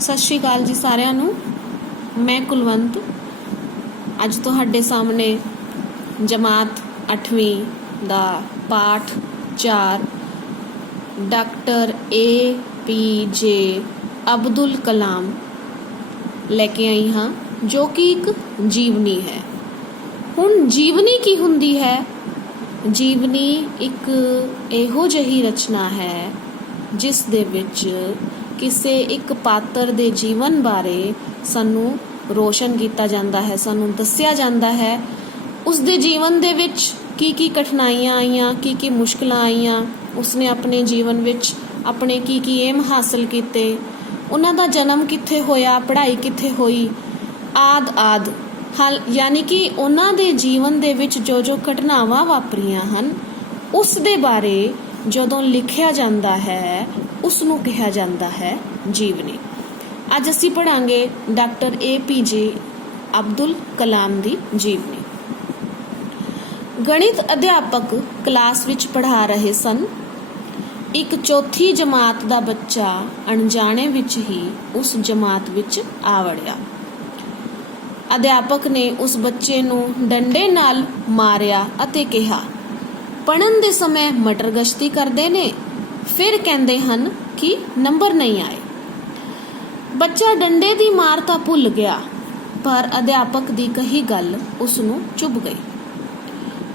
ਸਤਿ ਸ਼੍ਰੀ ਅਕਾਲ ਜੀ ਸਾਰਿਆਂ ਨੂੰ। ਮੈਂ ਕੁਲਵੰਤ ਅੱਜ ਤੁਹਾਡੇ ਸਾਹਮਣੇ ਜਮਾਤ 8ਵੀਂ ਦਾ ਪਾਠ 4 ਡਾਕਟਰ APJ ਅਬਦੁਲ ਕਲਾਮ ਲੈ ਕੇ ਆਈ ਹਾਂ, ਜੋ ਕਿ ਇੱਕ ਜੀਵਨੀ ਹੈ। ਹੁਣ ਜੀਵਨੀ ਕੀ ਹੁੰਦੀ ਹੈ? ਜੀਵਨੀ ਇੱਕ ਇਹੋ ਜਿਹੀ ਰਚਨਾ ਹੈ ਜਿਸ ਦੇ ਵਿੱਚ ਕਿਸੇ ਇੱਕ ਪਾਤਰ ਦੇ ਜੀਵਨ ਬਾਰੇ ਸਾਨੂੰ ਰੋਸ਼ਨ ਕੀਤਾ ਜਾਂਦਾ ਹੈ, ਸਾਨੂੰ ਦੱਸਿਆ ਜਾਂਦਾ ਹੈ ਉਸ ਦੇ ਜੀਵਨ ਦੇ ਵਿੱਚ ਕੀ ਕੀ ਕਠਿਨਾਈਆਂ ਆਈਆਂ, ਕੀ ਕੀ ਮੁਸ਼ਕਲਾਂ ਆਈਆਂ, ਉਸਨੇ ਆਪਣੇ ਜੀਵਨ ਵਿੱਚ ਆਪਣੇ ਕੀ ਏਮ ਹਾਸਲ ਕੀਤੇ, ਉਹਨਾਂ ਦਾ ਜਨਮ ਕਿੱਥੇ ਹੋਇਆ, ਪੜ੍ਹਾਈ ਕਿੱਥੇ ਹੋਈ, ਆਦਿ ਯਾਨੀ ਕਿ ਉਹਨਾਂ ਦੇ ਜੀਵਨ ਦੇ ਵਿੱਚ ਜੋ ਘਟਨਾਵਾਂ ਵਾਪਰੀਆਂ ਹਨ ਉਸ ਦੇ ਬਾਰੇ ਜਦੋਂ ਲਿਖਿਆ ਜਾਂਦਾ ਹੈ ਉਸ ਨੂੰ ਕਿਹਾ ਜਾਂਦਾ ਹੈ ਜੀਵਨੀ। ਅੱਜ ਅਸੀਂ ਪੜ੍ਹਾਂਗੇ ਡਾਕਟਰ APJ ਅਬਦੁਲ ਕਲਾਮ ਦੀ ਜੀਵਨੀ। ਗਣਿਤ ਅਧਿਆਪਕ ਕਲਾਸ ਵਿੱਚ ਪੜ੍ਹਾ ਰਹੇ ਸਨ। ਇੱਕ ਚੌਥੀ ਜਮਾਤ ਦਾ ਬੱਚਾ ਅਣਜਾਣੇ ਵਿੱਚ ਹੀ ਉਸ ਜਮਾਤ ਵਿੱਚ ਆ ਵੜਿਆ। ਅਧਿਆਪਕ ਨੇ ਉਸ ਬੱਚੇ ਨੂੰ ਡੰਡੇ ਨਾਲ ਮਾਰਿਆ ਅਤੇ ਕਿਹਾ, ਪੜ੍ਹਨ ਦੇ ਸਮੇਂ ਮਟਰ ਗਸ਼ਤੀ ਕਰਦੇ ਨੇ, ਫਿਰ ਕਹਿੰਦੇ ਹਨ ਕਿ ਨੰਬਰ ਨਹੀਂ ਆਏ। ਬੱਚਾ ਡੰਡੇ ਦੀ ਮਾਰ ਤਾਂ ਭੁੱਲ ਗਿਆ, ਪਰ ਅਧਿਆਪਕ ਦੀ ਕਹੀ ਗੱਲ ਉਸ ਨੂੰ ਚੁੱਭ ਗਈ।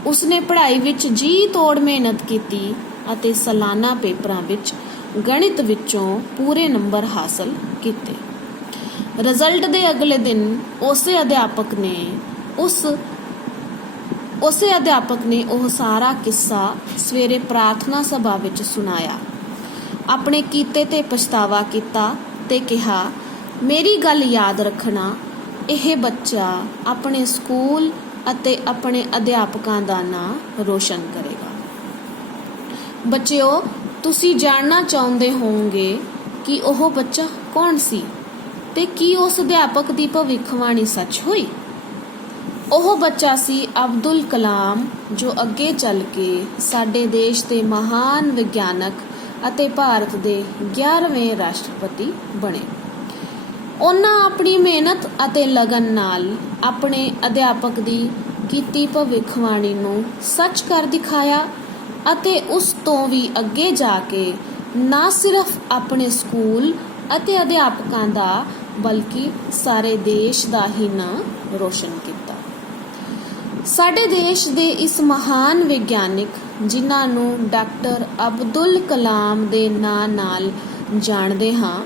ਉਸਨੇ ਪੜ੍ਹਾਈ ਵਿੱਚ ਜੀ ਤੋੜ ਮਿਹਨਤ ਕੀਤੀ ਅਤੇ ਸਾਲਾਨਾ ਪੇਪਰਾਂ ਵਿੱਚ ਗਣਿਤ ਵਿੱਚੋਂ ਪੂਰੇ ਨੰਬਰ ਹਾਸਲ ਕੀਤੇ। ਰਿਜ਼ਲਟ ਦੇ ਅਗਲੇ ਦਿਨ ਉਸੇ ਅਧਿਆਪਕ ਨੇ ਉਹ ਸਾਰਾ ਕਿੱਸਾ ਸਵੇਰੇ ਪ੍ਰਾਰਥਨਾ ਸਭਾ ਵਿੱਚ ਸੁਣਾਇਆ। ਆਪਣੇ ਕੀਤੇ ਤੇ ਪਛਤਾਵਾ ਕੀਤਾ ਤੇ ਕਿਹਾ, ਮੇਰੀ ਗੱਲ ਯਾਦ ਰੱਖਣਾ, ਇਹ ਬੱਚਾ ਆਪਣੇ ਸਕੂਲ ਅਤੇ ਆਪਣੇ ਅਧਿਆਪਕਾਂ ਦਾ ਨਾਂ ਰੋਸ਼ਨ ਕਰੇਗਾ। ਬੱਚਿਓ, ਤੁਸੀਂ ਜਾਣਨਾ ਚਾਹੁੰਦੇ ਹੋਵੋਗੇ ਕਿ ਉਹ ਬੱਚਾ ਕੌਣ ਸੀ ਤੇ ਕੀ ਉਸ ਅਧਿਆਪਕ ਦੀ ਭਵਿੱਖਬਾਣੀ ਸੱਚ ਹੋਈ? ਉਹ ਬੱਚਾ ਸੀ ਅਬਦੁਲ ਕਲਾਮ, ਜੋ ਅੱਗੇ ਚੱਲ ਕੇ ਸਾਡੇ ਦੇਸ਼ ਦੇ ਮਹਾਨ ਵਿਗਿਆਨਕ ਅਤੇ ਭਾਰਤ ਦੇ 11ਵੇਂ ਰਾਸ਼ਟਰਪਤੀ ਬਣੇ। ਉਹਨਾਂ ਆਪਣੀ ਮਿਹਨਤ ਅਤੇ ਲਗਨ ਨਾਲ ਆਪਣੇ ਅਧਿਆਪਕ ਦੀ ਕੀਤੀ ਭਵਿੱਖਬਾਣੀ ਨੂੰ ਸੱਚ ਕਰ ਦਿਖਾਇਆ ਅਤੇ ਉਸ ਤੋਂ ਵੀ ਅੱਗੇ ਜਾ ਕੇ ਨਾ ਸਿਰਫ ਆਪਣੇ ਸਕੂਲ ਅਤੇ ਅਧਿਆਪਕਾਂ ਦਾ ਬਲਕਿ ਸਾਰੇ ਦੇਸ਼ ਦਾ ਹੀ ਨਾਂ ਰੋਸ਼ਨ ਕੀਤਾ। ਸਾਡੇ ਦੇਸ਼ ਦੇ ਇਸ ਮਹਾਨ ਵਿਗਿਆਨਿਕ, ਜਿਨ੍ਹਾਂ ਨੂੰ ਡਾਕਟਰ ਅਬਦੁਲ ਕਲਾਮ ਦੇ ਨਾਂ ਨਾਲ ਜਾਣਦੇ ਹਾਂ,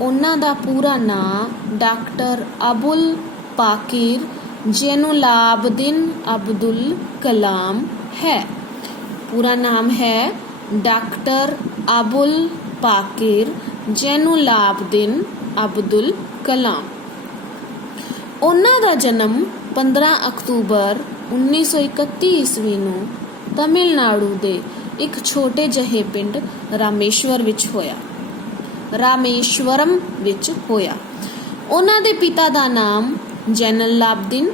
ਉਹਨਾਂ ਦਾ ਪੂਰਾ ਨਾਂ ਡਾਕਟਰ ਅਬੁਲ ਪਾਕਿਰ ਜੈਨੁਲਾਬਦੀਨ ਅਬਦੁਲ ਕਲਾਮ ਹੈ। ਪੂਰਾ ਨਾਮ ਹੈ ਡਾਕਟਰ ਅਬੁਲ ਪਾਕਿਰ ਜੈਨੁਲਾਬਦੀਨ ਅਬਦੁਲ ਕਲਾਮ। ਉਹਨਾਂ ਦਾ ਜਨਮ 15 ਅਕਤੂਬਰ 1931 ਈਸਵੀ ਨੂੰ ਤਮਿਲਨਾਡੂ ਦੇ ਇੱਕ ਛੋਟੇ ਜਿਹੇ ਪਿੰਡ ਰਾਮੇਸ਼ਵਰਮ ਵਿੱਚ ਹੋਇਆ। ਉਹਨਾਂ ਦੇ ਪਿਤਾ ਦਾ ਨਾਮ ਜੈਨੁਲਾਬਦੀਨ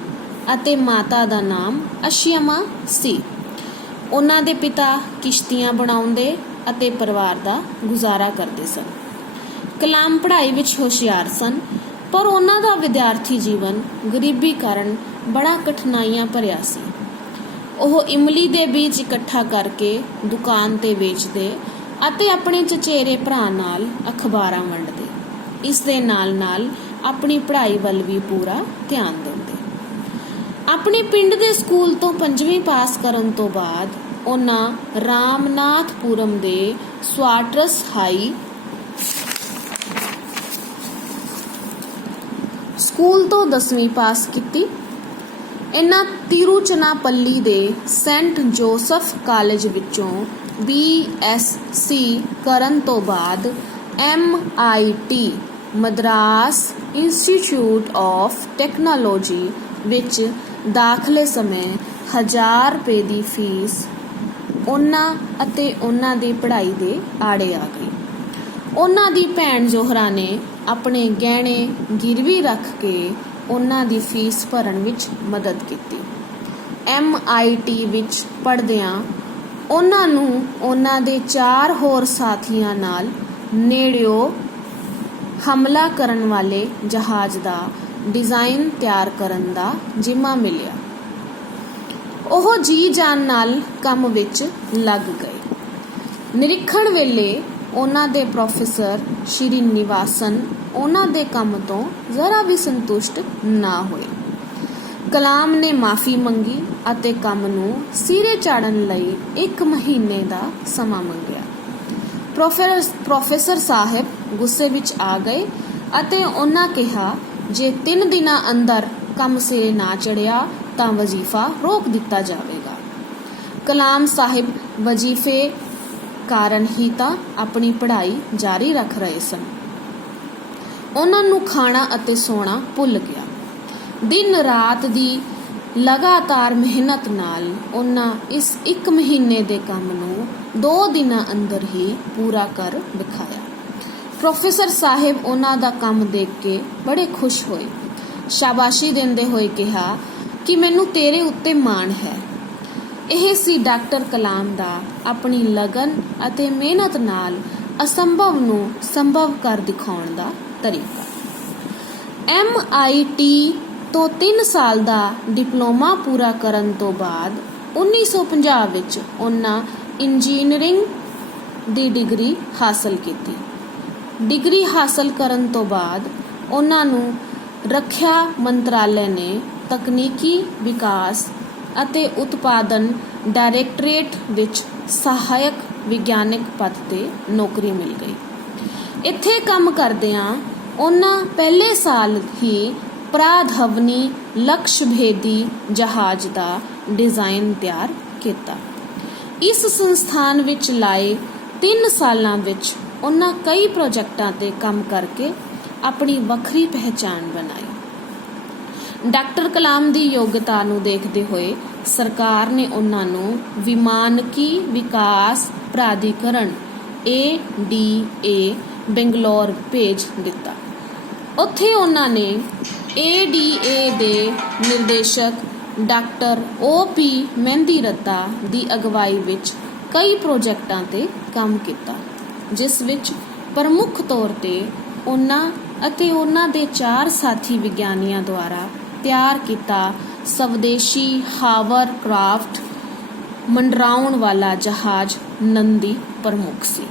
ਅਤੇ ਮਾਤਾ ਦਾ ਨਾਮ ਅਸ਼ਿਆਮਾ ਸੀ। ਉਹਨਾਂ ਦੇ ਪਿਤਾ ਕਿਸ਼ਤੀਆਂ ਬਣਾਉਂਦੇ ਅਤੇ ਪਰਿਵਾਰ ਦਾ ਗੁਜ਼ਾਰਾ ਕਰਦੇ ਸਨ। ਕਲਾਮ ਪੜ੍ਹਾਈ ਵਿੱਚ ਹੁਸ਼ਿਆਰ ਸਨ, ਪਰ ਉਹਨਾਂ ਦਾ ਵਿਦਿਆਰਥੀ ਜੀਵਨ ਗਰੀਬੀ ਕਾਰਨ ਬੜਾ ਕਠਿਨਾਈਆਂ ਭਰਿਆ ਸੀ। ਉਹ ਇਮਲੀ ਦੇ ਬੀਜ ਇਕੱਠਾ ਕਰਕੇ ਦੁਕਾਨ ਤੇ ਵੇਚਦੇ ਅਤੇ ਆਪਣੇ ਚਚੇਰੇ ਭਰਾ ਨਾਲ ਅਖਬਾਰਾਂ ਵੰਡਦੇ। ਇਸ ਦੇ ਨਾਲ ਆਪਣੀ ਪੜ੍ਹਾਈ ਵੱਲ ਵੀ ਪੂਰਾ ਧਿਆਨ ਦਿੰਦੇ। ਆਪਣੇ ਪਿੰਡ ਦੇ ਸਕੂਲ ਤੋਂ 5ਵੀਂ ਪਾਸ ਕਰਨ ਤੋਂ ਬਾਅਦ ਉਹਨਾਂ ਰਾਮਨਾਥਪੁਰਮ ਦੇ ਸਵਾਟਰਸ ਹਾਈ ਸਕੂਲ ਤੋਂ 10ਵੀਂ ਪਾਸ ਕੀਤੀ। ਇਹਨਾਂ ਤਿਰੂਚਨਾਪੱਲੀ ਦੇ ਸੈਂਟ ਜੋਸਫ ਕਾਲਜ ਵਿੱਚੋਂ BSc ਕਰਨ ਤੋਂ ਬਾਅਦ MIT Madras institute of technology ਵਿੱਚ ਦਾਖਲੇ ਸਮੇਂ 1000 ਰੁਪਏ ਦੀ ਫੀਸ ਉਹਨਾਂ ਅਤੇ ਉਹਨਾਂ ਦੀ ਪੜ੍ਹਾਈ ਦੇ ਆੜੇ ਆ ਗਈ। ਉਹਨਾਂ ਦੀ ਭੈਣ ਜ਼ੋਹਰਾ ਨੇ ਆਪਣੇ ਗਹਿਣੇ ਗਿਰਵੀ ਰੱਖ ਕੇ ਉਹਨਾਂ ਦੀ ਫੀਸ ਭਰਨ ਵਿੱਚ ਮਦਦ ਕੀਤੀ। MIT ਵਿੱਚ ਪੜ੍ਹਦਿਆਂ ਉਹਨਾਂ ਨੂੰ ਉਹਨਾਂ ਦੇ 4 ਹੋਰ ਸਾਥੀਆਂ ਨਾਲ ਨੇੜਿਓਂ ਹਮਲਾ ਕਰਨ ਵਾਲੇ ਜਹਾਜ਼ ਦਾ ਡਿਜ਼ਾਈਨ ਤਿਆਰ ਕਰਨ ਦਾ ਜ਼ਿੰਮਾ ਮਿਲਿਆ। ਉਹ ਜੀ ਜਾਨ ਨਾਲ ਕੰਮ ਵਿੱਚ ਲੱਗ ਗਏ। ਨਿਰੀਖਣ ਵੇਲੇ ਉਹਨਾਂ ਦੇ ਪ੍ਰੋਫੈਸਰ ਸ਼੍ਰੀ ਨਿਵਾਸਨ ਉਹਨਾਂ ਦੇ ਕੰਮ ਤੋਂ ਜ਼ਰਾ ਵੀ ਸੰਤੁਸ਼ਟ ਨਾ ਹੋਏ। ਕਲਾਮ ਨੇ ਮਾਫੀ ਮੰਗੀ ਅਤੇ ਕੰਮ ਨੂੰ ਸਿਰੇ ਚਾੜਨ ਲਈ 1 ਮਹੀਨੇ ਦਾ ਸਮਾਂ ਮੰਗਿਆ। ਪ੍ਰੋਫੈਸਰ ਸਾਹਿਬ ਗੁੱਸੇ ਵਿੱਚ ਆ ਗਏ ਅਤੇ ਉਹਨਾਂ ਕਿਹਾ, ਜੇ 3 ਦਿਨਾਂ ਅੰਦਰ ਕੰਮ ਸਿਰੇ ਨਾ ਚੜਿਆ ਤਾਂ ਵਜ਼ੀਫਾ ਰੋਕ ਦਿੱਤਾ ਜਾਵੇਗਾ। ਕਲਾਮ ਸਾਹਿਬ ਵਜ਼ੀਫੇ ਕਾਰਨ ਹੀ ਤਾਂ ਆਪਣੀ ਪੜ੍ਹਾਈ ਜਾਰੀ ਰੱਖ ਰਹੇ ਸਨ। ਉਹਨਾਂ ਨੂੰ ਖਾਣਾ ਅਤੇ ਸੌਣਾ ਭੁੱਲ ਗਿਆ। ਦਿਨ ਰਾਤ ਦੀ ਲਗਾਤਾਰ ਮਿਹਨਤ ਨਾਲ ਉਹਨਾਂ ਇਸ 1 ਮਹੀਨੇ ਦੇ ਕੰਮ ਨੂੰ 2 ਦਿਨਾਂ ਅੰਦਰ ਹੀ ਪੂਰਾ ਕਰ ਦਿਖਾਇਆ। ਪ੍ਰੋਫੈਸਰ ਸਾਹਿਬ ਉਹਨਾਂ ਦਾ ਕੰਮ ਦੇਖ ਕੇ ਬੜੇ ਖੁਸ਼ ਹੋਏ। ਸ਼ਾਬਾਸ਼ੀ ਦਿੰਦੇ ਹੋਏ ਕਿਹਾ ਕਿ ਮੈਨੂੰ ਤੇਰੇ ਉੱਤੇ ਮਾਣ ਹੈ। ਇਹ ਸੀ ਡਾਕਟਰ ਕਲਾਮ ਦਾ ਆਪਣੀ ਲਗਨ ਅਤੇ ਮਿਹਨਤ ਨਾਲ ਅਸੰਭਵ ਨੂੰ ਸੰਭਵ ਕਰ ਦਿਖਾਉਣ ਦਾ ਤਰੀਕਾ। MIT ਤੋਂ 3 ਸਾਲ ਦਾ ਡਿਪਲੋਮਾ ਪੂਰਾ ਕਰਨ ਤੋਂ ਬਾਅਦ 1950 ਵਿੱਚ ਉਹਨਾਂ ਇੰਜੀਨੀਅਰਿੰਗ ਦੀ ਡਿਗਰੀ ਹਾਸਲ ਕੀਤੀ। ਡਿਗਰੀ ਹਾਸਲ ਕਰਨ ਤੋਂ ਬਾਅਦ ਉਹਨਾਂ ਨੂੰ ਰੱਖਿਆ ਮੰਤਰਾਲੇ ਨੇ ਤਕਨੀਕੀ ਵਿਕਾਸ ਅਤੇ ਉਤਪਾਦਨ ਡਾਇਰੈਕਟੋਰੇਟ ਵਿੱਚ ਸਹਾਇਕ ਵਿਗਿਆਨਕ ਪਦ ਤੇ ਨੌਕਰੀ ਮਿਲ ਗਈ। ਇੱਥੇ ਕੰਮ ਕਰਦਿਆਂ ਉਹਨਾਂ ਪਹਿਲੇ ਸਾਲ ਹੀ ਪ੍ਰਾਧਵਨੀ ਲਕਸ਼ ਭੇਦੀ ਜਹਾਜ਼ ਦਾ ਡਿਜ਼ਾਈਨ ਤਿਆਰ ਕੀਤਾ। ਇਸ ਸੰਸਥਾਨ ਵਿੱਚ ਲਾਏ 3 ਸਾਲਾਂ ਵਿੱਚ ਉਹਨਾਂ ਕਈ ਪ੍ਰੋਜੈਕਟਾਂ ਤੇ ਕੰਮ ਕਰਕੇ ਆਪਣੀ ਵੱਖਰੀ ਪਹਿਚਾਣ ਬਣਾਈ। ਡਾਕਟਰ ਕਲਾਮ ਦੀ ਯੋਗਤਾ ਨੂੰ ਦੇਖਦੇ ਹੋਏ ਸਰਕਾਰ ਨੇ ਉਹਨਾਂ ਨੂੰ ਵਿਮਾਨਕੀ ਵਿਕਾਸ ਪ੍ਰਾਧਿਕਰਨ ADA ਬੰਗਲੌਰ ਭੇਜ ਦਿੱਤਾ। ਉੱਥੇ ਉਹਨਾਂ ਨੇ ADA ਦੇ ਨਿਰਦੇਸ਼ਕ ਡਾਕਟਰ OP ਮਹਿੰਦੀ ਰੱਤਾ ਦੀ ਅਗਵਾਈ ਵਿੱਚ ਕਈ ਪ੍ਰੋਜੈਕਟਾਂ ਤੇ ਕੰਮ ਕੀਤਾ, ਜਿਸ ਵਿੱਚ ਪ੍ਰਮੁੱਖ ਤੌਰ ਤੇ ਉਹਨਾਂ ਅਤੇ ਉਹਨਾਂ ਦੇ 4 ਸਾਥੀ ਵਿਗਿਆਨੀਆਂ ਦੁਆਰਾ ਤਿਆਰ ਕੀਤਾ ਸਵਦੇਸ਼ੀ ਹਾਵਰਕ੍ਰਾਫਟ ਮੰਡਰਾਉਣ ਵਾਲਾ ਜਹਾਜ਼ ਨੰਦੀ ਪ੍ਰਮੁੱਖ ਸੀ।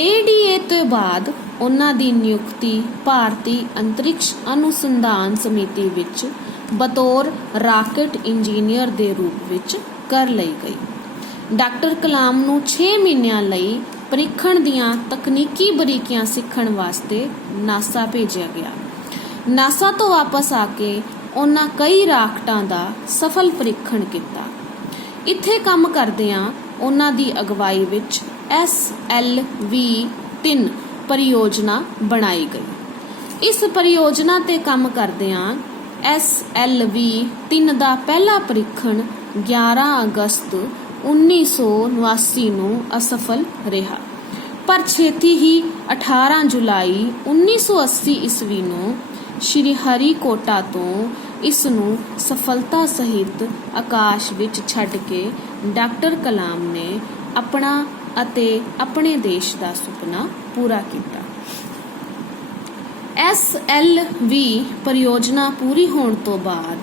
ADA ਤੋਂ ਬਾਅਦ ਉਹਨਾਂ ਦੀ ਨਿਯੁਕਤੀ ਭਾਰਤੀ ਅੰਤਰਿਕਸ਼ ਅਨੁਸੰਧਾਨ ਸਮਿਤੀ ਵਿੱਚ ਬਤੌਰ ਰਾਕਟ ਇੰਜੀਨੀਅਰ ਦੇ ਰੂਪ ਵਿੱਚ ਕਰ ਲਈ ਗਈ। ਡਾਕਟਰ ਕਲਾਮ ਨੂੰ 6 ਮਹੀਨਿਆਂ ਲਈ ਪ੍ਰੀਖਣ ਦੀਆਂ ਤਕਨੀਕੀ ਬਰੀਕੀਆਂ ਸਿੱਖਣ ਵਾਸਤੇ ਨਾਸਾ ਭੇਜਿਆ ਗਿਆ। ਨਾਸਾ ਤੋਂ ਵਾਪਸ ਆ ਕੇ ਉਹਨਾਂ ਕਈ ਰਾਕਟਾਂ ਦਾ ਸਫਲ ਪ੍ਰੀਖਣ ਕੀਤਾ। ਇੱਥੇ ਕੰਮ ਕਰਦਿਆਂ ਉਹਨਾਂ ਦੀ ਅਗਵਾਈ ਵਿੱਚ SLV-3 ਪਰਿਯੋਜਨਾ ਬਣਾਈ ਗਈ। ਇਸ ਪਰਿਯੋਜਨਾ ਤੇ ਕੰਮ ਕਰਦਿਆਂ SLV-3 ਦਾ ਪਹਿਲਾ ਪ੍ਰੀਖਣ 11 ਅਗਸਤ 1989 ਨੂੰ ਅਸਫਲ ਰਿਹਾ, ਪਰ ਛੇਤੀ ਹੀ 18 ਜੁਲਾਈ 1980 ਈਸਵੀ ਨੂੰ ਸ਼੍ਰੀ ਹਰੀਕੋਟਾ ਤੋਂ ਇਸ ਨੂੰ ਸਫਲਤਾ ਸਹਿਤ ਆਕਾਸ਼ ਵਿੱਚ ਛੱਡ ਕੇ ਡਾਕਟਰ ਕਲਾਮ ਨੇ ਆਪਣਾ ਅਤੇ ਆਪਣੇ ਦੇਸ਼ ਦਾ ਸੁਪਨਾ ਪੂਰਾ ਕੀਤਾ। SLV ਪਰਿਯੋਜਨਾ ਪੂਰੀ ਹੋਣ ਤੋਂ ਬਾਅਦ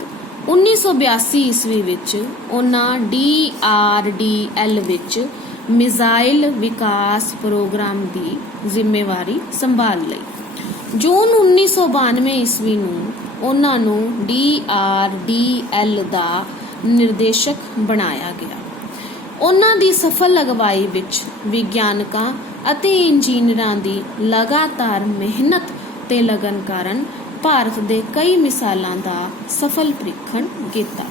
1982 ਈਸਵੀ ਵਿੱਚ ਉਹਨਾਂ DRDL ਵਿੱਚ ਮਿਜ਼ਾਈਲ ਵਿਕਾਸ ਪ੍ਰੋਗਰਾਮ ਦੀ ਜ਼ਿੰਮੇਵਾਰੀ ਸੰਭਾਲ ਲਈ। ਜੂਨ 1992 ਈਸਵੀ ਨੂੰ ਉਹਨਾਂ ਨੂੰ DRDL ਦਾ ਨਿਰਦੇਸ਼ਕ ਬਣਾਇਆ ਗਿਆ। ਉਹਨਾਂ ਦੀ ਸਫਲ ਅਗਵਾਈ ਵਿੱਚ ਵਿਗਿਆਨਕਾਂ ਅਤੇ ਇੰਜੀਨੀਅਰਾਂ ਦੀ ਲਗਾਤਾਰ ਮਿਹਨਤ ਤੇ ਲਗਨ ਕਾਰਨ ਭਾਰਤ ਦੇ ਕਈ ਮਿਸਾਲਾਂ ਦਾ ਸਫਲ ਪ੍ਰੀਖਣ ਕੀਤਾ,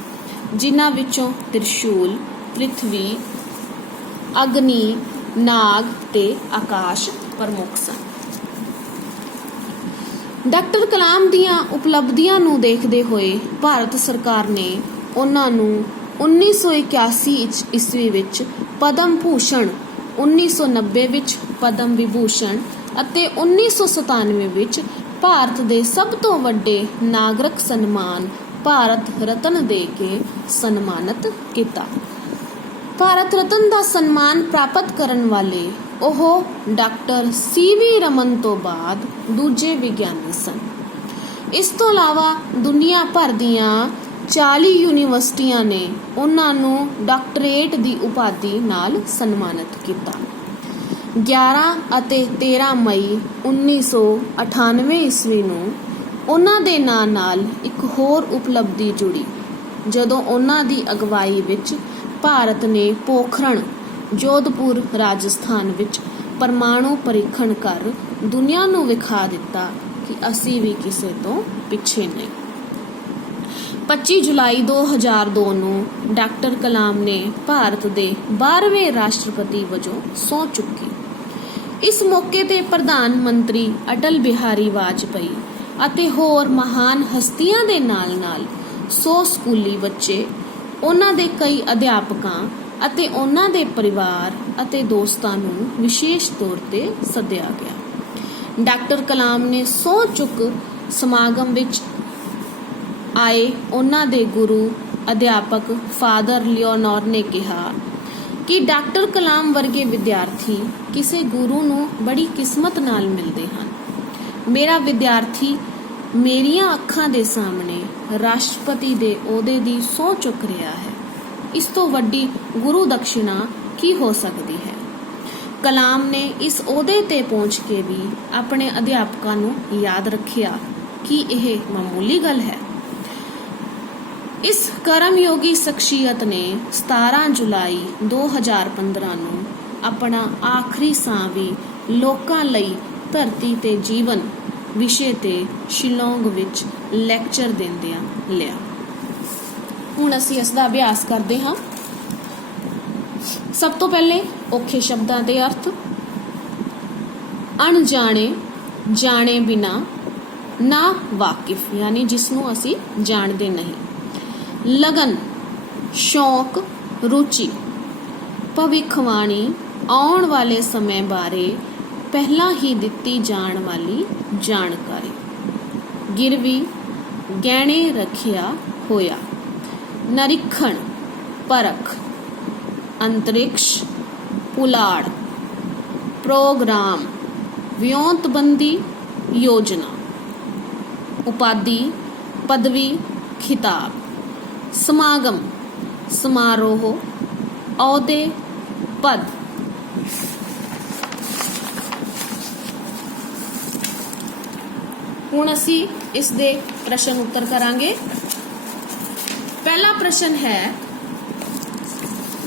ਜਿਨ੍ਹਾਂ ਵਿੱਚੋਂ ਤ੍ਰਿਸ਼ੂਲ, ਪ੍ਰਿਥਵੀ, ਅਗਨੀ, ਨਾਗ ਤੇ ਆਕਾਸ਼ ਪ੍ਰਮੁੱਖ ਸਨ। ਡਾਕਟਰ ਕਲਾਮ ਦੀਆਂ ਉਪਲਬਧੀਆਂ ਨੂੰ ਦੇਖਦੇ ਹੋਏ ਭਾਰਤ ਸਰਕਾਰ ਨੇ ਉਹਨਾਂ ਨੂੰ 1981 ਈਸਵੀ ਵਿੱਚ ਪਦਮ ਭੂਸ਼ਣ, 1990 ਵਿੱਚ ਪਦਮ ਵਿਭੂਸ਼ਣ ਅਤੇ 1997 ਵਿੱਚ ਭਾਰਤ ਦੇ ਸਭ ਤੋਂ ਵੱਡੇ ਨਾਗਰਿਕ ਸਨਮਾਨ ਭਾਰਤ ਰਤਨ ਦੇ ਕੇ ਸਨਮਾਨਿਤ ਕੀਤਾ। ਭਾਰਤ ਰਤਨ ਦਾ ਸਨਮਾਨ ਪ੍ਰਾਪਤ ਕਰਨ ਵਾਲੇ ਉਹ ਡਾਕਟਰ ਸੀ.ਵੀ. ਰਮਨ ਤੋਂ ਬਾਅਦ ਦੂਜੇ ਵਿਗਿਆਨੀ ਸਨ। ਇਸ ਤੋਂ ਇਲਾਵਾ ਦੁਨੀਆ ਭਰ ਦੀਆਂ 40 ਯੂਨੀਵਰਸਿਟੀਆਂ ਨੇ ਉਹਨਾਂ ਨੂੰ ਡਾਕਟਰੇਟ ਦੀ ਉਪਾਧੀ ਨਾਲ ਸਨਮਾਨਿਤ ਕੀਤਾ। 11 ਅਤੇ 13 ਮਈ 1998 ਈਸਵੀ ਨੂੰ ਉਹਨਾਂ ਦੇ ਨਾਂ ਨਾਲ ਇੱਕ ਹੋਰ ਉਪਲਬਧੀ ਜੁੜੀ ਜਦੋਂ ਉਹਨਾਂ ਦੀ ਅਗਵਾਈ ਵਿੱਚ ਭਾਰਤ ਨੇ ਪੋਖਰਣ, ਜੋਧਪੁਰ, ਰਾਜਸਥਾਨ ਵਿੱਚ ਪਰਮਾਣੂ ਪਰੀਖਣ ਕਰ ਦੁਨੀਆ ਨੂੰ ਵਿਖਾ ਦਿੱਤਾ ਕਿ ਅਸੀਂ ਵੀ ਕਿਸੇ ਤੋਂ ਪਿੱਛੇ ਨਹੀਂ। 25 ਜੁਲਾਈ 2002 ਨੂੰ ਡਾਕਟਰ ਕਲਾਮ ਨੇ ਭਾਰਤ ਦੇ 12ਵੇਂ ਰਾਸ਼ਟਰਪਤੀ ਵਜੋਂ ਸਹੁੰ ਚੁੱਕੀ। ਇਸ ਮੌਕੇ ਤੇ ਪ੍ਰਧਾਨ ਮੰਤਰੀ ਅਟਲ ਬਿਹਾਰੀ ਵਾਜਪੇਈ ਅਤੇ ਹੋਰ ਮਹਾਨ ਹਸਤੀਆਂ ਦੇ ਨਾਲ-ਨਾਲ 100 ਸਕੂਲੀ ਬੱਚੇ, ਉਹਨਾਂ ਦੇ ਕਈ ਅਧਿਆਪਕਾਂ ਅਤੇ ਉਹਨਾਂ ਦੇ ਪਰਿਵਾਰ ਅਤੇ ਦੋਸਤਾਂ ਨੂੰ ਵਿਸ਼ੇਸ਼ ਤੌਰ ਤੇ ਸੱਦਿਆ ਗਿਆ। ਡਾਕਟਰ ਕਲਾਮ ਨੇ ਸਹੁੰ ਚੁੱਕ ਸਮਾਗਮ ਵਿੱਚ ਆਏ ਉਹਨਾਂ ਦੇ ਗੁਰੂ ਅਧਿਆਪਕ ਫਾਦਰ ਲਿਓਨੋਰ ਨੇ ਕਿਹਾ ਕਿ ਡਾਕਟਰ ਕਲਾਮ ਵਰਗੇ ਵਿਦਿਆਰਥੀ ਕਿਸੇ ਗੁਰੂ ਨੂੰ ਬੜੀ ਕਿਸਮਤ ਨਾਲ ਮਿਲਦੇ ਹਨ। ਮੇਰਾ ਵਿਦਿਆਰਥੀ ਮੇਰੀਆਂ ਅੱਖਾਂ ਦੇ ਸਾਹਮਣੇ ਰਾਸ਼ਟਰਪਤੀ ਦੇ ਅਹੁਦੇ ਦੀ ਸਹੁੰ ਚੁੱਕ ਰਿਹਾ ਹੈ। ਇਸ ਤੋਂ ਵੱਡੀ ਗੁਰੂ ਦਕਸ਼ਿਣਾ ਕੀ ਹੋ ਸਕਦੀ ਹੈ। ਕਲਾਮ ਨੇ ਇਸ ਅਹੁਦੇ ਤੇ ਪਹੁੰਚ ਕੇ ਵੀ ਆਪਣੇ ਅਧਿਆਪਕਾਂ ਨੂੰ ਯਾਦ ਰੱਖਿਆ ਕਿ ਇਹ ਮਾਮੂਲੀ ਗੱਲ ਹੈ। ਇਸ ਕਰਮਯੋਗੀ ਸ਼ਖਸੀਅਤ ਨੇ 17 ਜੁਲਾਈ 2015 ਨੂੰ ਆਪਣਾ ਆਖਰੀ ਸਾਹ ਵੀ ਲੋਕਾਂ ਲਈ ਧਰਤੀ ਤੇ ਜੀਵਨ ਵਿਸ਼ੇ ਤੇ ਸ਼ਿਲੌਂਗ ਵਿੱਚ ਲੈਕਚਰ ਦਿੰਦਿਆਂ ਲਿਆ। ਹੁਣ ਅਸੀਂ ਇਸ ਦਾ ਅਭਿਆਸ ਕਰਦੇ ਹਾਂ। ਸਭ ਤੋਂ ਪਹਿਲੇ ਔਖੇ ਸ਼ਬਦਾਂ ਦੇ ਅਰਥ। ਅਣਜਾਣੇ, ਜਾਣੇ ਬਿਨਾ, ਨਾ ਵਾਕਿਫ ਯਾਨੀ ਜਿਸ ਨੂੰ ਅਸੀਂ ਜਾਣਦੇ ਨਹੀਂ। ਲਗਨ, ਸ਼ੌਕ, ਰੁਚੀ। ਭਵਿੱਖਬਾਣੀ, ਆਉਣ ਵਾਲੇ ਸਮੇਂ ਬਾਰੇ ਪਹਿਲਾਂ ਹੀ ਦਿੱਤੀ ਜਾਣ ਵਾਲੀ ਜਾਣਕਾਰੀ। ਗਿਰਵੀ, ਗਹਿਣੇ ਰੱਖਿਆ ਹੋਇਆ। ਨਿਰੀਖਣ, ਪਰਖ। ਅੰਤਰਿਕਸ਼, ਪੁਲਾੜ। ਪ੍ਰੋਗਰਾਮ, ਵਿਉਂਤਬੰਦੀ, ਯੋਜਨਾ। ਉਪਾਧੀ, ਪਦਵੀ, ਖਿਤਾਬ। ਸਮਾਗਮ, ਸਮਾਰੋਹ, ਅਹੁਦੇ, ਪਦ। ਹੁਣ ਅਸੀਂ ਇਸ ਦੇ ਪ੍ਰਸ਼ਨ ਉੱਤਰ ਕਰਾਂਗੇ। ਪਹਿਲਾ ਪ੍ਰਸ਼ਨ ਹੈ,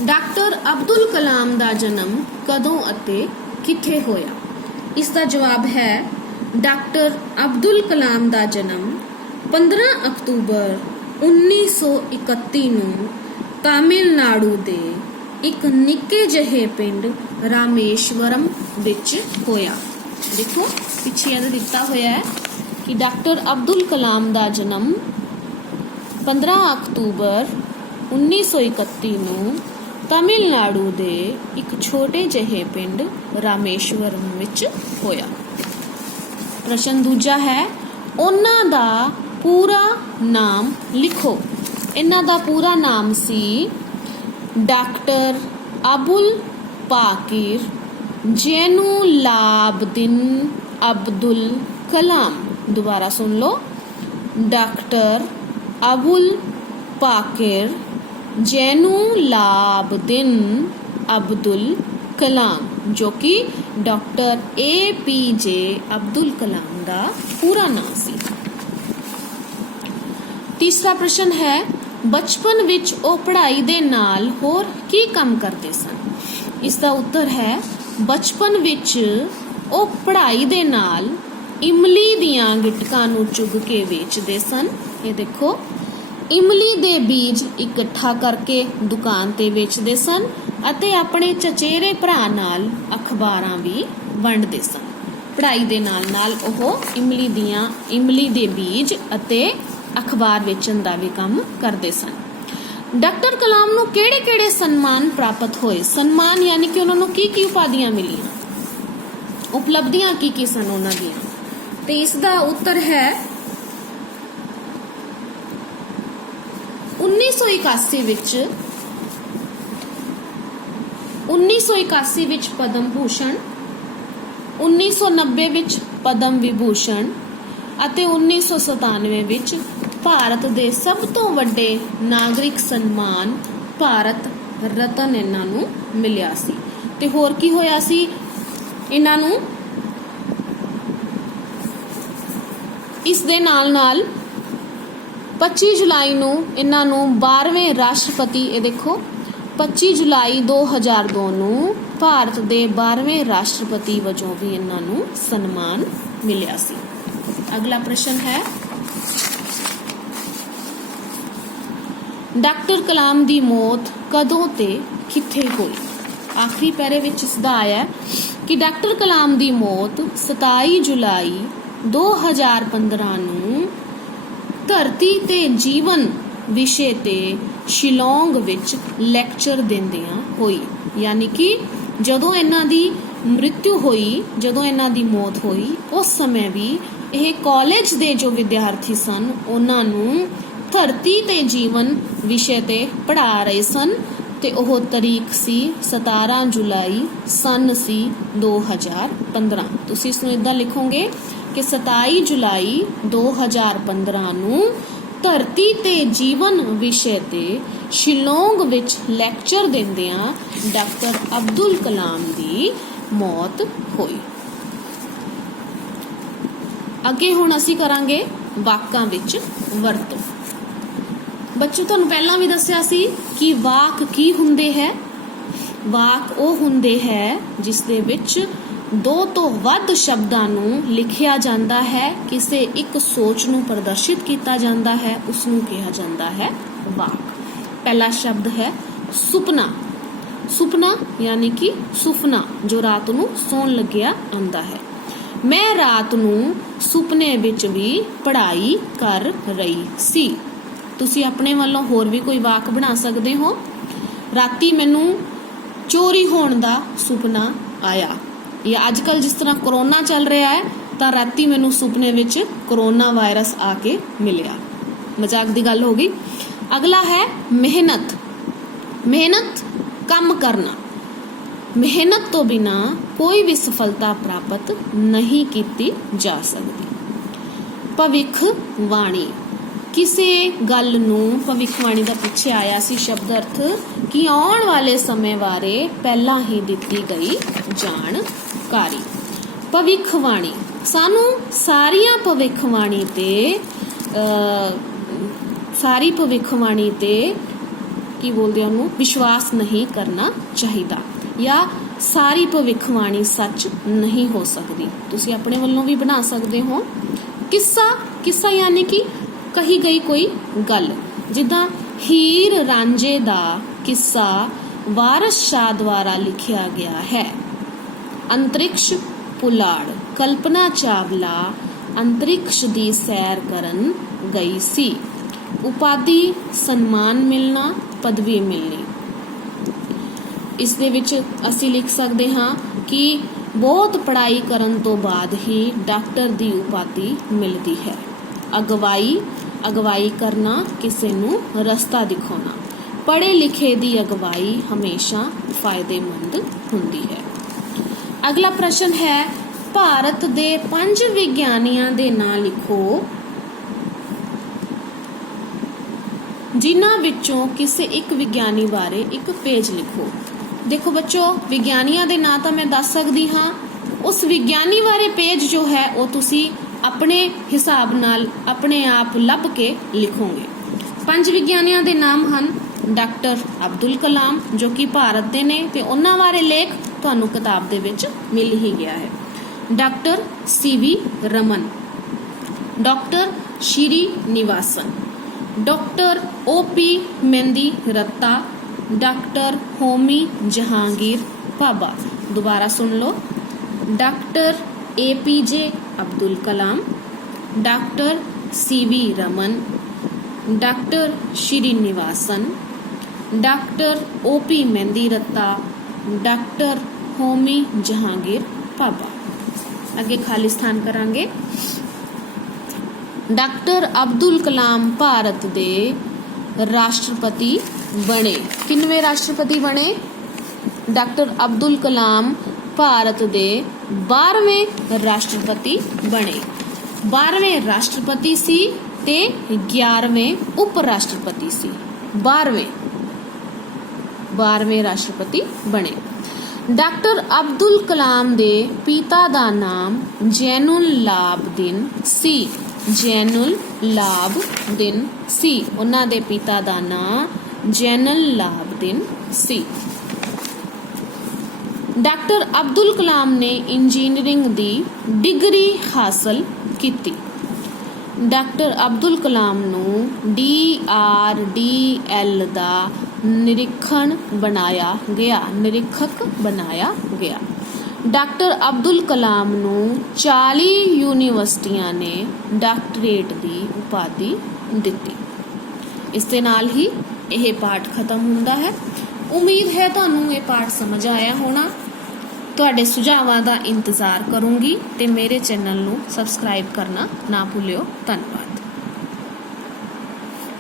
ਡਾਕਟਰ ਅਬਦੁਲ ਕਲਾਮ ਦਾ ਜਨਮ ਕਦੋਂ ਅਤੇ ਕਿੱਥੇ ਹੋਇਆ? ਇਸ ਦਾ ਜਵਾਬ ਹੈ, ਡਾਕਟਰ ਅਬਦੁਲ ਕਲਾਮ ਦਾ ਜਨਮ 15 ਅਕਤੂਬਰ 1931 ਨੂੰ ਤਾਮਿਲਨਾਡੂ ਦੇ ਇੱਕ ਨਿੱਕੇ ਜਿਹੇ ਪਿੰਡ ਰਾਮੇਸ਼ਵਰਮ ਵਿੱਚ ਹੋਇਆ। ਦੇਖੋ ਪਿੱਛੇ ਇਹਦਾ ਦਿੱਤਾ ਹੋਇਆ ਹੈ ਕਿ ਡਾਕਟਰ ਅਬਦੁਲ ਕਲਾਮ ਦਾ ਜਨਮ 15 ਅਕਤੂਬਰ 1931 ਨੂੰ ਤਾਮਿਲਨਾਡੂ ਦੇ ਇੱਕ ਛੋਟੇ ਜਿਹੇ ਪਿੰਡ ਰਾਮੇਸ਼ਵਰਮ ਵਿੱਚ ਹੋਇਆ। ਪ੍ਰਸ਼ਨ ਦੂਜਾ ਹੈ, ਉਹਨਾਂ ਦਾ ਪੂਰਾ ਨਾਮ ਲਿਖੋ। ਇਹਨਾਂ ਦਾ ਪੂਰਾ ਨਾਮ ਸੀ ਡਾਕਟਰ ਅਬੁਲ ਪਾਕਿਰ ਜੈਨੂਲਾਬਦੀਨ ਅਬਦੁਲ ਕਲਾਮ। दोबारा सुन लो, डॉक्टर अबुल पाकिर जैनुलाबदीन अब्दुल कलाम, जो कि डॉक्टर APJ अब्दुल कलाम का पूरा नाम सी। तीसरा प्रश्न है, बचपन विच ओ पढ़ाई दे नाल होर की काम करते सन? इसका उत्तर है, बचपन विच ओ पढ़ाई दे नाल इमली दियां गिटकां नूं चुग के वेचदे सन। ये देखो, इमली दे बीज इकट्ठा करके दुकान ते वेचदे सन ਅਤੇ ਆਪਣੇ ਚਚੇਰੇ ਭਰਾ ਨਾਲ ਅਖਬਾਰਾਂ ਵੀ ਵੰਡਦੇ ਸਨ। ਪੜ੍ਹਾਈ ਦੇ ਨਾਲ ਉਹ ਇਮਲੀ ਦੇ ਬੀਜ ਅਤੇ ਅਖਬਾਰ ਵੇਚਣ ਦਾ ਵੀ ਕੰਮ ਕਰਦੇ ਸਨ। ਡਾਕਟਰ ਕਲਾਮ ਨੂੰ ਕਿਹੜੇ-ਕਿਹੜੇ ਸਨਮਾਨ ਪ੍ਰਾਪਤ ਹੋਏ? ਸਨਮਾਨ ਯਾਨੀ ਕਿ ਉਹਨਾਂ ਨੂੰ ਕੀ ਉਪਾਧੀਆਂ ਮਿਲੀਆਂ, ਉਪਲਬਧੀਆਂ ਕੀ ਸਨ ਉਹਨਾਂ ਦੀਆਂ? ਤੇ ਇਸ ਦਾ ਉੱਤਰ ਹੈ 1981 ਵਿੱਚ 1981 ਵਿੱਚ ਪਦਮ ਭੂਸ਼ਣ, 1990 ਵਿੱਚ ਪਦਮ ਵਿਭੂਸ਼ਣ ਅਤੇ 1997 ਵਿੱਚ ਭਾਰਤ ਦੇ ਸਭ ਤੋਂ ਵੱਡੇ ਨਾਗਰਿਕ ਸਨਮਾਨ ਭਾਰਤ ਰਤਨ ਇਹਨਾਂ ਨੂੰ ਮਿਲਿਆ ਸੀ। ਤੇ ਹੋਰ ਕੀ ਹੋਇਆ ਸੀ ਇਹਨਾਂ ਨੂੰ? ਇਸ ਦੇ ਨਾਲ 25 ਜੁਲਾਈ ਨੂੰ ਇਹਨਾਂ ਨੂੰ 12ਵੇਂ ਰਾਸ਼ਟਰਪਤੀ, ਇਹ ਦੇਖੋ 25 ਜੁਲਾਈ 2002 ਨੂੰ ਭਾਰਤ ਦੇ 12ਵੇਂ ਰਾਸ਼ਟਰਪਤੀ ਵਜੋਂ ਵੀ ਇਹਨਾਂ ਨੂੰ ਸਨਮਾਨ ਮਿਲਿਆ ਸੀ। ਅਗਲਾ ਪ੍ਰਸ਼ਨ ਹੈ, ਡਾਕਟਰ ਕਲਾਮ ਦੀ ਮੌਤ ਕਦੋਂ ਤੇ ਕਿੱਥੇ ਹੋਈ? ਆਖਰੀ ਪੈਰੇ ਵਿੱਚ ਇਸਦਾ ਆਇਆ ਕਿ ਡਾਕਟਰ ਕਲਾਮ ਦੀ ਮੌਤ 27 ਜੁਲਾਈ 2015 ਨੂੰ ਧਰਤੀ ਤੇ ਜੀਵਨ ਵਿਸ਼ੇ ਤੇ ਸ਼ਿਲੌਂਗ ਵਿੱਚ ਲੈਕਚਰ ਦਿੰਦਿਆਂ ਹੋਈ। ਯਾਨੀ ਕਿ ਜਦੋਂ ਇਹਨਾਂ ਦੀ ਮ੍ਰਿਤਿੂ ਹੋਈ, ਜਦੋਂ ਇਹਨਾਂ ਦੀ ਮੌਤ ਹੋਈ, ਉਸ ਸਮੇਂ ਵੀ ਇਹ ਕਾਲਜ ਦੇ ਜੋ ਵਿਦਿਆਰਥੀ ਸਨ ਉਹਨਾਂ ਨੂੰ ਧਰਤੀ ਤੇ ਜੀਵਨ ਵਿਸ਼ੇ ਤੇ ਪੜ੍ਹਾ ਰਹੇ ਸਨ ਤੇ ਉਹ ਤਰੀਕ ਸੀ 17 ਜੁਲਾਈ ਸਨ ਸੀ 2015। ਤੁਸੀਂ ਇਸ ਨੂੰ ਇਦਾਂ ਲਿਖੋਗੇ ਕਿ 27 ਜੁਲਾਈ 2015 ਨੂੰ ਧਰਤੀ ਤੇ ਜੀਵਨ ਵਿਸ਼ੇ ਤੇ ਸ਼ਿਲੌਂਗ ਵਿੱਚ ਲੈਕਚਰ ਦਿੰਦਿਆਂ ਡਾਕਟਰ ਅਬਦੁਲ ਕਲਾਮ ਦੀ ਮੌਤ ਹੋਈ। ਅੱਗੇ ਹੁਣ ਅਸੀਂ ਕਰਾਂਗੇ ਵਾਕਾਂ ਵਿੱਚ ਵਰਤੋਂ। ਬੱਚੋ ਤੁਹਾਨੂੰ ਪਹਿਲਾਂ ਵੀ ਦੱਸਿਆ ਸੀ ਕਿ ਵਾਕ ਕੀ ਹੁੰਦੇ ਹੈ। ਵਾਕ ਉਹ ਹੁੰਦੇ ਹੈ ਜਿਸ ਦੇ ਵਿੱਚ 2 ਤੋਂ ਵੱਧ ਸ਼ਬਦਾਂ ਨੂੰ ਲਿਖਿਆ ਜਾਂਦਾ ਹੈ, ਕਿਸੇ ਇੱਕ ਸੋਚ ਨੂੰ ਪ੍ਰਦਰਸ਼ਿਤ ਕੀਤਾ ਜਾਂਦਾ ਹੈ, ਉਸ ਨੂੰ ਕਿਹਾ ਜਾਂਦਾ ਹੈ ਵਾਕ। ਪਹਿਲਾ ਸ਼ਬਦ ਹੈ ਸੁਪਨਾ। ਸੁਪਨਾ ਯਾਨੀ ਕਿ ਸੁਪਨਾ ਜੋ ਰਾਤ ਨੂੰ ਸੌਣ ਲੱਗਿਆ ਆਉਂਦਾ ਹੈ। ਮੈਂ ਰਾਤ ਨੂੰ ਸੁਪਨੇ ਵਿੱਚ ਵੀ ਪੜ੍ਹਾਈ ਕਰ ਰਹੀ ਸੀ। ਤੁਸੀਂ ਆਪਣੇ ਵੱਲੋਂ ਹੋਰ ਵੀ ਕੋਈ ਵਾਕ ਬਣਾ ਸਕਦੇ ਹੋ। ਰਾਤੀ ਮੈਨੂੰ ਚੋਰੀ ਹੋਣ ਦਾ ਸੁਪਨਾ ਆਇਆ। ਜਾਂ ਅੱਜ ਕੱਲ੍ਹ ਜਿਸ ਤਰ੍ਹਾਂ ਕਰੋਨਾ ਚੱਲ ਰਿਹਾ ਹੈ ਤਾਂ ਰਾਤੀ ਮੈਨੂੰ ਸੁਪਨੇ ਵਿੱਚ ਕਰੋਨਾ ਵਾਇਰਸ ਆ ਕੇ ਮਿਲਿਆ। ਮਜ਼ਾਕ ਦੀ ਗੱਲ ਹੋ ਗਈ। ਅਗਲਾ ਹੈ ਮਿਹਨਤ। ਮਿਹਨਤ ਕੰਮ ਕਰਨਾ। ਮਿਹਨਤ ਤੋਂ ਬਿਨਾ ਕੋਈ ਵੀ ਸਫਲਤਾ ਪ੍ਰਾਪਤ ਨਹੀਂ ਕੀਤੀ ਜਾ ਸਕਦੀ। ਭਵਿੱਖਬਾਣੀ। ਕਿਸੇ ਗੱਲ ਨੂੰ ਭਵਿੱਖਬਾਣੀ ਦਾ ਪਿੱਛੇ ਆਇਆ ਸੀ ਸ਼ਬਦ ਅਰਥ ਕਿ ਆਉਣ ਵਾਲੇ ਸਮੇਂ ਬਾਰੇ ਪਹਿਲਾਂ ਹੀ ਦਿੱਤੀ ਗਈ ਜਾਣਕਾਰੀ। ਭਵਿੱਖਬਾਣੀ। ਸਾਨੂੰ ਸਾਰੀ ਭਵਿੱਖਬਾਣੀ ਤੇ ਕੀ ਬੋਲਦੇ ਉਹਨੂੰ ਵਿਸ਼ਵਾਸ ਨਹੀਂ ਕਰਨਾ ਚਾਹੀਦਾ ਜਾਂ ਸਾਰੀ ਭਵਿੱਖਬਾਣੀ ਸੱਚ ਨਹੀਂ ਹੋ ਸਕਦੀ। ਤੁਸੀਂ ਆਪਣੇ ਵੱਲੋਂ ਵੀ ਬਣਾ ਸਕਦੇ ਹੋ। ਕਿੱਸਾ ਯਾਨੀ ਕਿ ਕਹੀ ਗਈ ਕੋਈ ਗੱਲ, ਜਿੱਦਾਂ ਹੀਰ ਰਾਂਝੇ ਦਾ ਕਿੱਸਾ ਵਾਰਿਸ ਸ਼ਾਹ ਦੁਆਰਾ ਲਿਖਿਆ ਗਿਆ ਹੈ। ਅੰਤਰਿਕਸ਼ ਪੁਲਾੜ। ਕਲਪਨਾ ਚਾਵਲਾ ਅੰਤਰਿਕਸ਼ ਦੀ ਸੈਰ ਕਰਨ ਗਈ ਸੀ। ਉਪਾਧੀ ਸਨਮਾਨ ਮਿਲਣਾ, ਪਦਵੀ ਮਿਲਣੀ। ਇਸ ਦੇ ਵਿੱਚ ਅਸੀਂ ਲਿਖ ਸਕਦੇ ਹਾਂ ਕਿ ਬਹੁਤ ਪੜ੍ਹਾਈ ਕਰਨ ਤੋਂ ਬਾਅਦ ਹੀ ਡਾਕਟਰ ਦੀ ਉਪਾਧੀ ਮਿਲਦੀ ਹੈ। ਅਗਵਾਈ ਕਰਨਾ, ਕਿਸੇ ਨੂੰ ਰਸਤਾ ਦਿਖਾਉਣਾ। ਪੜ੍ਹੇ ਲਿਖੇ ਦੀ ਅਗਵਾਈ ਹਮੇਸ਼ਾ ਫਾਇਦੇਮੰਦ ਹੁੰਦੀ ਹੈ। ਅਗਲਾ ਪ੍ਰਸ਼ਨ ਹੈ, ਭਾਰਤ ਦੇ 5 ਵਿਗਿਆਨੀਆਂ ਦੇ ਨਾਂ ਲਿਖੋ ਜਿਨ੍ਹਾਂ ਵਿੱਚੋਂ ਕਿਸੇ ਇੱਕ ਵਿਗਿਆਨੀ ਬਾਰੇ ਇੱਕ ਪੇਜ ਲਿਖੋ। ਦੇਖੋ ਬੱਚੋ, ਵਿਗਿਆਨੀਆਂ ਦੇ ਨਾਂ ਤਾਂ ਮੈਂ ਦੱਸ ਸਕਦੀ ਹਾਂ, ਉਸ ਵਿਗਿਆਨੀ ਬਾਰੇ ਪੇਜ ਜੋ ਹੈ ਉਹ ਤੁਸੀਂ ਆਪਣੇ ਹਿਸਾਬ ਨਾਲ ਆਪਣੇ ਆਪ ਲੱਭ ਕੇ ਲਿਖੋਗੇ। 5 ਵਿਗਿਆਨੀਆਂ ਦੇ ਨਾਮ ਹਨ ਡਾਕਟਰ ਅਬਦੁਲ ਕਲਾਮ ਜੋ ਕਿ ਭਾਰਤ ਦੇ ਨੇ ਤੇ ਉਹਨਾਂ ਬਾਰੇ ਲੇਖ ਤੁਹਾਨੂੰ ਕਿਤਾਬ ਦੇ ਵਿੱਚ ਮਿਲ ਹੀ ਗਿਆ ਹੈ। ਡਾਕਟਰ CV ਰਮਨ, ਡਾਕਟਰ ਸ਼੍ਰੀ ਨਿਵਾਸਨ, ਡਾਕਟਰ OP ਮਹਿੰਦੀ ਰੱਤਾ, ਡਾਕਟਰ ਹੋਮੀ ਜਹਾਂਗੀਰ ਭਾਭਾ। ਦੁਬਾਰਾ ਸੁਣ ਲਓ, doctor APJ Abdul Kalam, doctor CV Raman, doctor ਸ਼੍ਰੀ ਨਿਵਾਸਨ, ਡਾਕਟਰ OP ਮਹਿੰਦੀ ਰੱਤਾ, ਡਾਕਟਰ ਹੋਮੀ ਜਹਾਂਗੀਰ ਭਾਭਾ। ਅੱਗੇ ਖਾਲੀ ਸਥਾਨ ਕਰਾਂਗੇ। ਡਾਕਟਰ ਅਬਦੁਲ ਕਲਾਮ ਭਾਰਤ ਦੇ ਰਾਸ਼ਟਰਪਤੀ ਬਣੇ। ਕਿੰਨਵੇਂ ਰਾਸ਼ਟਰਪਤੀ ਬਣੇ? ਡਾਕਟਰ ਅਬਦੁਲ ਕਲਾਮ ਭਾਰਤ ਦੇ 12ਵੇਂ ਰਾਸ਼ਟਰਪਤੀ ਬਣੇ। 12ਵੇਂ ਰਾਸ਼ਟਰਪਤੀ ਸੀ ਤੇ 11ਵੇਂ ਉਪ ਰਾਸ਼ਟਰਪਤੀ ਸੀ। 12ਵੇਂ ਰਾਸ਼ਟਰਪਤੀ ਬਣੇ। ਡਾਕਟਰ ਅਬਦੁਲ ਕਲਾਮ ਦੇ ਪਿਤਾ ਦਾ ਨਾਮ ਜੈਨੁਲ ਲਾਬਦੀਨ ਸੀ। ਜੈਨੁਲ ਲਾਬਦੀਨ ਸੀ। ਉਹਨਾਂ ਦੇ ਪਿਤਾ ਦਾ ਨਾਮ ਜੈਨੁਲ ਲਾਬਦੀਨ ਸੀ। ਡਾਕਟਰ ਅਬਦੁਲ ਕਲਾਮ ਨੇ ਇੰਜੀਨੀਅਰਿੰਗ ਦੀ ਡਿਗਰੀ ਹਾਸਲ ਕੀਤੀ। ਡਾਕਟਰ ਅਬਦੁਲ ਕਲਾਮ ਨੂੰ DRDL ਦਾ ਨਿਰੀਖਕ ਬਣਾਇਆ ਗਿਆ। ਡਾਕਟਰ ਅਬਦੁਲ ਕਲਾਮ ਨੂੰ 40 ਯੂਨੀਵਰਸਿਟੀਆਂ ਨੇ ਡਾਕਟਰੇਟ ਦੀ ਉਪਾਧੀ ਦਿੱਤੀ। ਇਸ ਦੇ ਨਾਲ ਹੀ ਇਹ ਪਾਠ ਖਤਮ ਹੁੰਦਾ ਹੈ। ਉਮੀਦ ਹੈ ਤੁਹਾਨੂੰ ਇਹ ਪਾਠ ਸਮਝ ਆਇਆ ਹੋਣਾ। ਤੁਹਾਡੇ ਸੁਝਾਵਾਂ ਦਾ ਇੰਤਜ਼ਾਰ ਕਰੂੰਗੀ ਤੇ ਮੇਰੇ ਚੈਨਲ ਨੂੰ ਸਬਸਕ੍ਰਾਈਬ ਕਰਨਾ ਨਾ ਭੁੱਲਿਓ। ਧੰਨਵਾਦ।